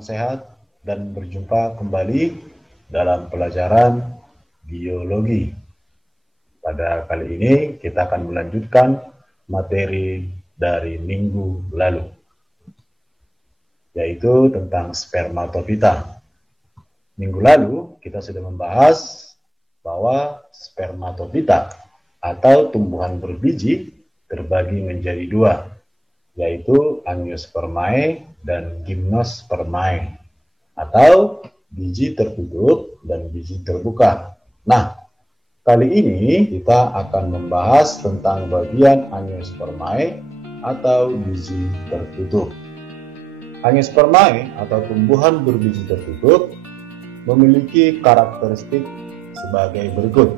salam sehat dan berjumpa kembali dalam pelajaran biologi. Pada kali ini kita akan melanjutkan materi dari minggu lalu, yaitu tentang spermatofita. Minggu lalu kita sudah membahas bahwa spermatofita atau tumbuhan berbiji terbagi menjadi dua, yaitu Angiospermae dan Gymnospermae, atau biji tertutup dan biji terbuka. Nah, kali ini kita akan membahas tentang bagian Angiospermae atau biji tertutup. Angiospermae atau tumbuhan berbiji tertutup memiliki karakteristik sebagai berikut.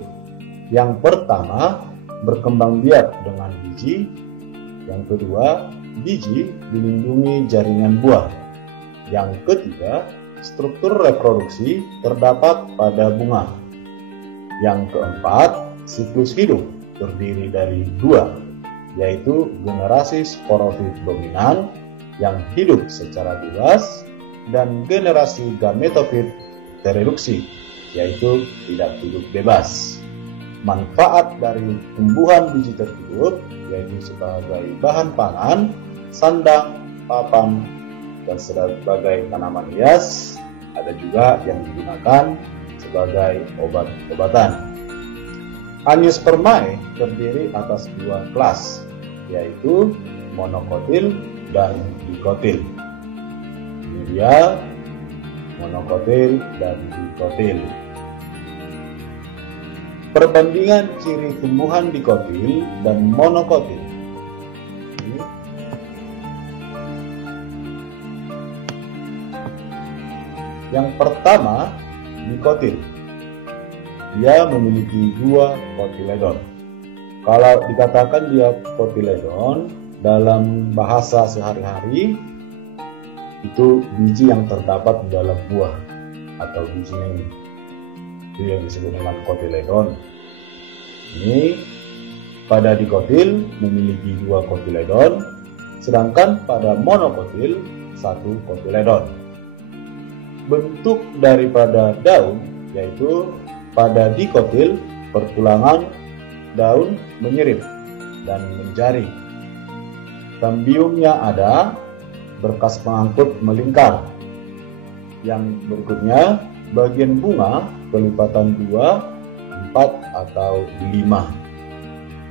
Yang pertama, berkembang biak dengan biji. Yang kedua, biji dilindungi jaringan buah. Yang ketiga, struktur reproduksi terdapat pada bunga. Yang keempat, siklus hidup terdiri dari dua, yaitu generasi sporofit dominan yang hidup secara bebas dan generasi gametofit tereduksi, yaitu tidak hidup bebas. Manfaat dari tumbuhan biji tertutup yaitu sebagai bahan pangan, sandang, papan, dan sebagai tanaman hias. Ada juga yang digunakan sebagai obat-obatan. Angiospermae terdiri atas dua kelas, yaitu monokotil dan dikotil. Ini dia monokotil dan dikotil. Perbandingan ciri tumbuhan dikotil dan monokotil. Yang pertama, dikotil. Dia memiliki dua kotiledon. Kalau dikatakan dia kotiledon dalam bahasa sehari-hari, itu biji yang terdapat di dalam buah atau bijinya ini. Itu yang disebut dengan kotiledon. Ini pada dikotil memiliki dua kotiledon, sedangkan pada monokotil satu kotiledon. Bentuk daripada daun yaitu pada dikotil pertulangan daun menyirip dan menjari. Kambiumnya ada, berkas pengangkut melingkar. Yang berikutnya, bagian bunga kelipatan 2, 4, atau 5.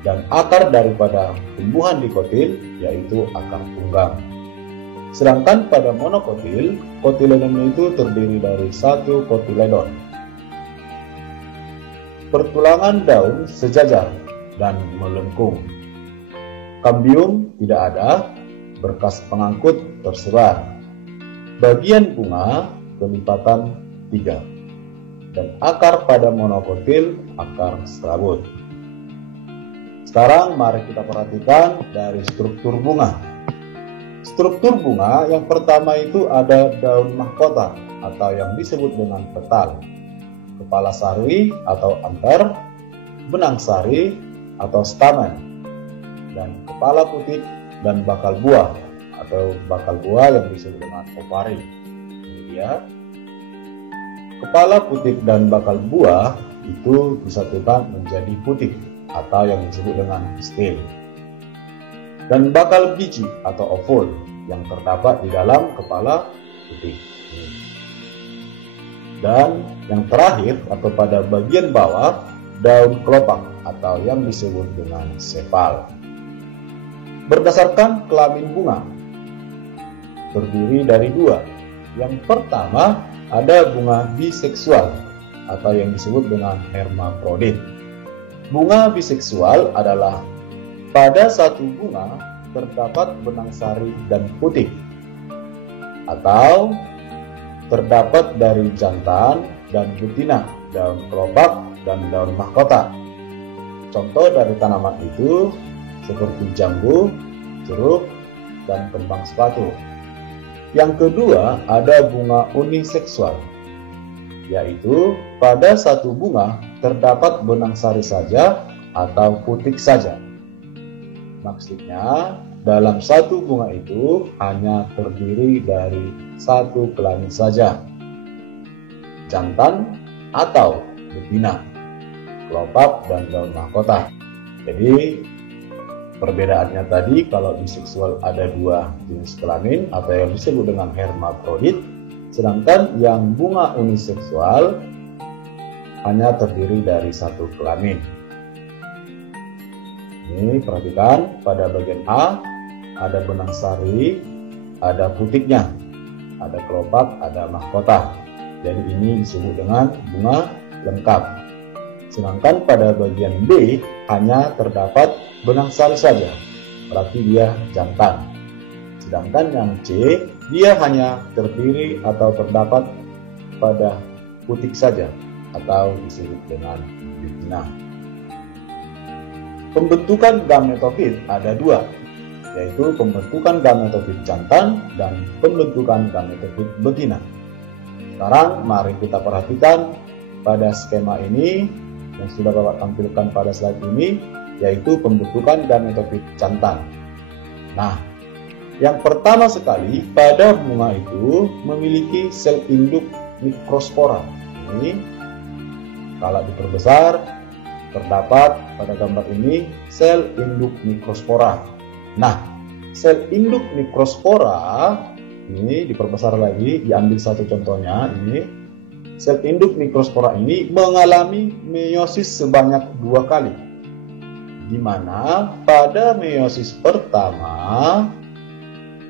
Dan akar daripada tumbuhan dikotil yaitu akar tunggang. Sedangkan pada monokotil, kotiledonnya itu terdiri dari satu kotiledon. Pertulangan daun sejajar dan melengkung. Kambium tidak ada, berkas pengangkut tersebar. Bagian bunga kelipatan 3. Dan akar pada monokotil akar serabut. Sekarang mari kita perhatikan dari struktur bunga. Struktur bunga yang pertama itu ada daun mahkota atau yang disebut dengan petal, kepala sari atau anter, benang sari atau stamen, dan kepala putik dan bakal buah atau bakal buah yang disebut dengan ovari. Ini dia. Kepala putik dan bakal buah itu disatukan menjadi putik atau yang disebut dengan stem. Dan bakal biji atau ovul yang terdapat di dalam kepala putik. Dan yang terakhir atau pada bagian bawah, daun kelopak atau yang disebut dengan sepal. Berdasarkan kelamin bunga, terdiri dari dua. Yang pertama, ada bunga biseksual atau yang disebut dengan hermafrodit. Bunga biseksual adalah pada satu bunga terdapat benang sari dan putik, atau terdapat dari jantan dan betina, daun kelopak dan daun mahkota. Contoh dari tanaman itu seperti jambu, jeruk, dan kembang sepatu. Yang kedua, ada bunga uniseksual, yaitu pada satu bunga terdapat benang sari saja atau putik saja. Maksudnya, dalam satu bunga itu hanya terdiri dari satu kelamin saja, jantan atau betina, kelopak dan daun mahkota. Jadi perbedaannya tadi, kalau biseksual ada dua jenis kelamin atau yang disebut dengan hermafrodit, sedangkan yang bunga uniseksual hanya terdiri dari satu kelamin. Ini perhatikan, pada bagian A ada benang sari, ada putiknya, ada kelopak, ada mahkota. Jadi ini disebut dengan bunga lengkap. Sedangkan pada bagian B hanya terdapat benang sari saja, berarti dia jantan. Sedangkan yang C, dia hanya terdiri atau terdapat pada putik saja, atau disebut dengan betina. Pembentukan gametofit ada dua, yaitu pembentukan gametofit jantan dan pembentukan gametofit betina. Sekarang mari kita perhatikan pada skema ini yang sudah Bapak tampilkan pada slide ini, yaitu pembentukan gametofit jantan. Nah, yang pertama sekali, pada bunga itu memiliki sel induk mikrospora. Ini kalau diperbesar, terdapat pada gambar ini sel induk mikrospora. Nah, sel induk mikrospora ini diperbesar lagi, diambil satu contohnya ini. Sel induk mikrospora ini mengalami meiosis sebanyak 2 kali, di mana pada meiosis pertama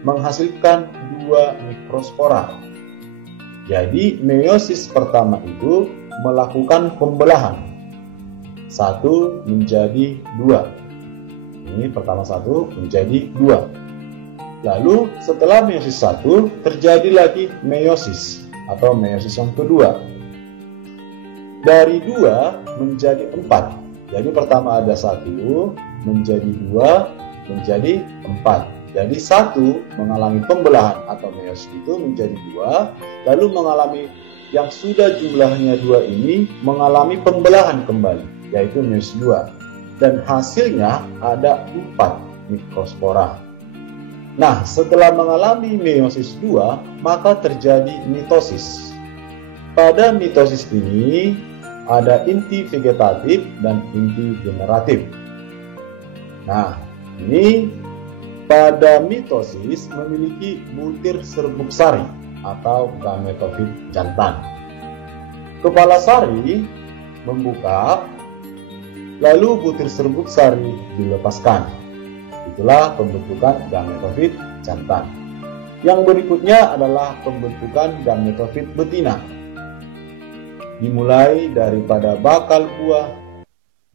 menghasilkan 2 mikrospora. Jadi meiosis pertama itu melakukan pembelahan 1 menjadi 2. Ini pertama 1 menjadi 2. Lalu setelah meiosis 1 terjadi lagi meiosis atau meiosis yang kedua. Dari 2 menjadi 4. Jadi pertama ada 1 menjadi 2 menjadi 4. Jadi 1 mengalami pembelahan atau meiosis itu menjadi 2, lalu mengalami yang sudah jumlahnya 2 ini mengalami pembelahan kembali, yaitu meiosis 2, dan hasilnya ada 4 mikrospora. Nah, setelah mengalami meiosis 2, maka terjadi mitosis. Pada mitosis ini ada inti vegetatif dan inti generatif. Nah, ini pada mitosis memiliki butir serbuk sari atau gametofit jantan. Kepala sari membuka, lalu butir serbuk sari dilepaskan. Itulah pembentukan gametofit jantan. Yang berikutnya adalah pembentukan gametofit betina. Dimulai daripada bakal buah,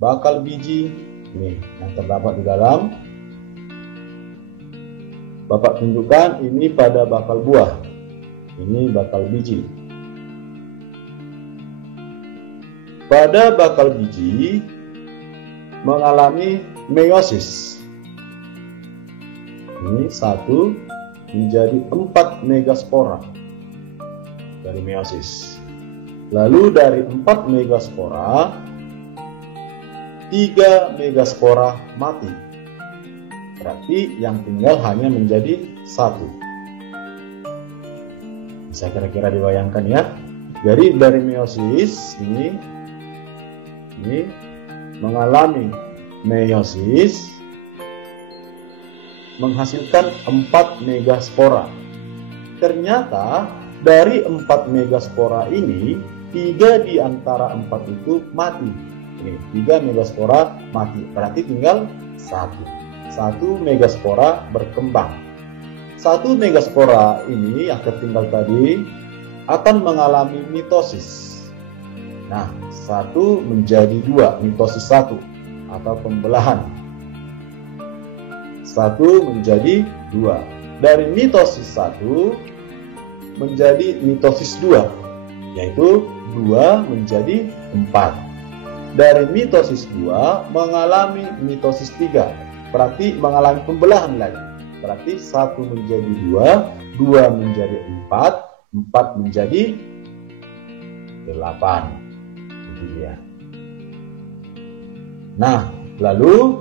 bakal biji, ini yang terdapat di dalam. Bapak tunjukkan ini pada bakal buah, ini bakal biji. Pada bakal biji mengalami meiosis. Ini 1 menjadi 4 megaspora dari meiosis. Lalu dari 4 megaspora, 3 megaspora mati. Berarti yang tinggal hanya menjadi 1. Bisa kira-kira dibayangkan ya. Jadi dari meiosis ini mengalami meiosis menghasilkan 4 megaspora. Ternyata dari 4 megaspora ini 3 di antara 4 itu mati. Ini 3 megaspora mati. Berarti tinggal 1 megaspora berkembang. 1 megaspora ini yang tertinggal tadi akan mengalami mitosis. Nah, 1 menjadi 2, mitosis 1 atau pembelahan. 1 menjadi 2. Dari mitosis 1 menjadi mitosis 2, yaitu 2 menjadi 4. Dari mitosis 2 mengalami mitosis 3, berarti mengalami pembelahan lagi. Berarti 1 menjadi 2, 2 menjadi 4, 4 menjadi 8. Itu dia. Nah, lalu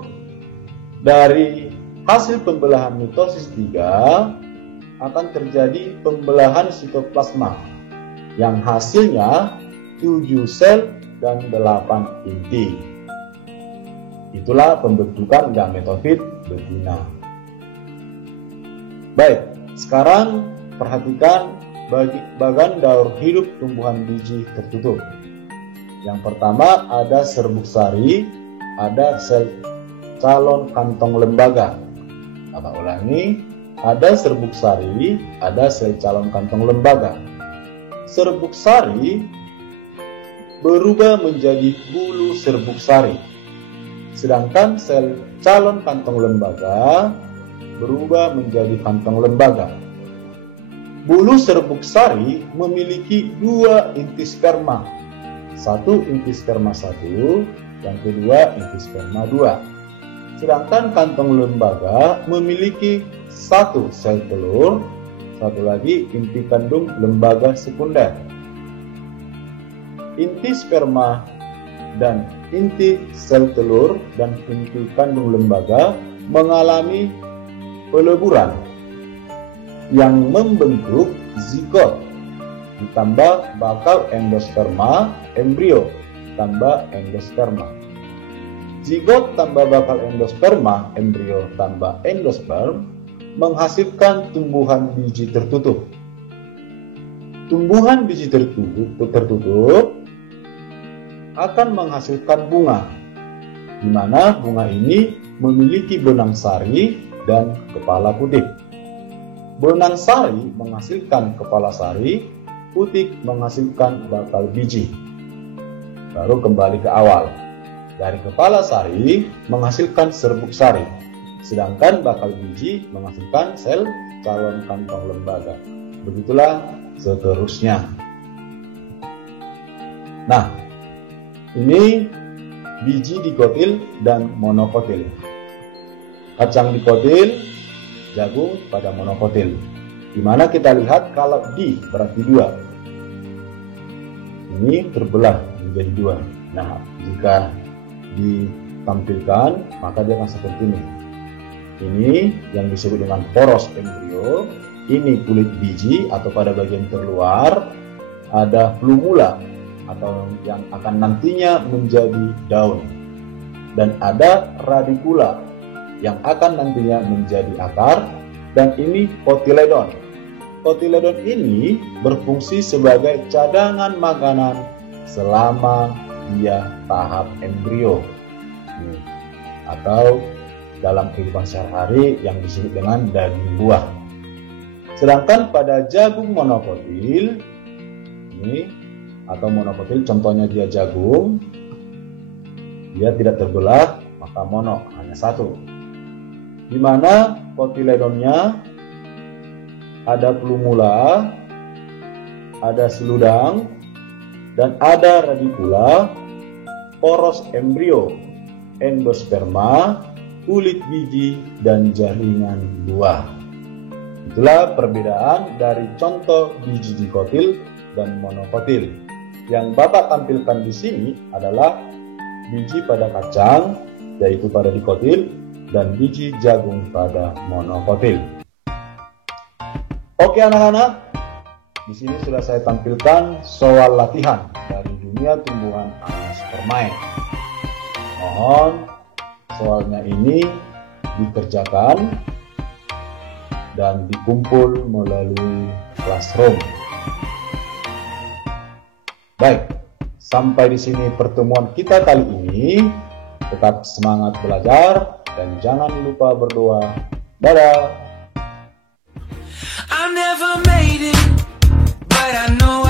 dari hasil pembelahan mitosis 3 akan terjadi pembelahan sitoplasma yang hasilnya 7 sel dan 8 inti. Itulah pembentukan gametofit betina. Baik, sekarang perhatikan bagian daur hidup tumbuhan biji tertutup. Yang pertama ada serbuk sari, ada sel calon kantong lembaga. Kita ulangi, ada serbuk sari, ada sel calon kantong lembaga. Serbuk sari berubah menjadi bulu serbuk sari, sedangkan sel calon kantong lembaga berubah menjadi kantong lembaga. Bulu serbuk sari memiliki 2 inti sperma, satu inti sperma 1, yang kedua inti sperma 2. Sedangkan kantong lembaga memiliki 1 sel telur, satu lagi inti kandung lembaga sekunder. Inti sperma dan inti sel telur dan inti kandung lembaga mengalami peleburan yang membentuk zigot ditambah bakal endosperma, embrio tambah endosperma. Zigot tambah bakal endosperma, embrio tambah endosperm menghasilkan tumbuhan biji tertutup. Tumbuhan biji tertutup akan menghasilkan bunga, di mana bunga ini memiliki benang sari dan kepala putik. Benang sari menghasilkan kepala sari, putik menghasilkan bakal biji. Baru kembali ke awal. Dari kepala sari menghasilkan serbuk sari, sedangkan bakal biji menghasilkan sel calon kantong lembaga. Begitulah seterusnya. Nah, ini biji dikotil dan monokotil. Kacang dikotil, jagung pada monokotil. Dimana kita lihat kalau di berarti 2. Ini terbelah menjadi 2. Nah, jika ditampilkan maka dia akan seperti ini. Ini yang disebut dengan poros embrio. Ini kulit biji atau pada bagian terluar ada plumula atau yang akan nantinya menjadi daun, dan ada radikula yang akan nantinya menjadi akar, dan ini kotiledon. Kotiledon ini berfungsi sebagai cadangan makanan selama dia tahap embrio atau dalam kehidupan sehari-hari yang disebut dengan daging buah. Sedangkan pada jagung monokotil ini atau monokotil, contohnya dia jagung, dia tidak terbelah maka mono, hanya 1. Di mana kotiledonnya ada plumula, ada seludang, dan ada radikula, poros embrio, endosperma, kulit biji, dan jaringan buah. Itulah perbedaan dari contoh biji dikotil dan monokotil. Yang Bapak tampilkan di sini adalah biji pada kacang, yaitu pada dikotil, dan biji jagung pada monokotil. Oke anak-anak, di sini sudah saya tampilkan soal latihan dari dunia tumbuhan angiospermae. Mohon soalnya ini dikerjakan dan dikumpul melalui classroom. Baik, sampai di sini pertemuan kita kali ini. Tetap semangat belajar dan jangan lupa berdoa. Dadah. I never made it, but I know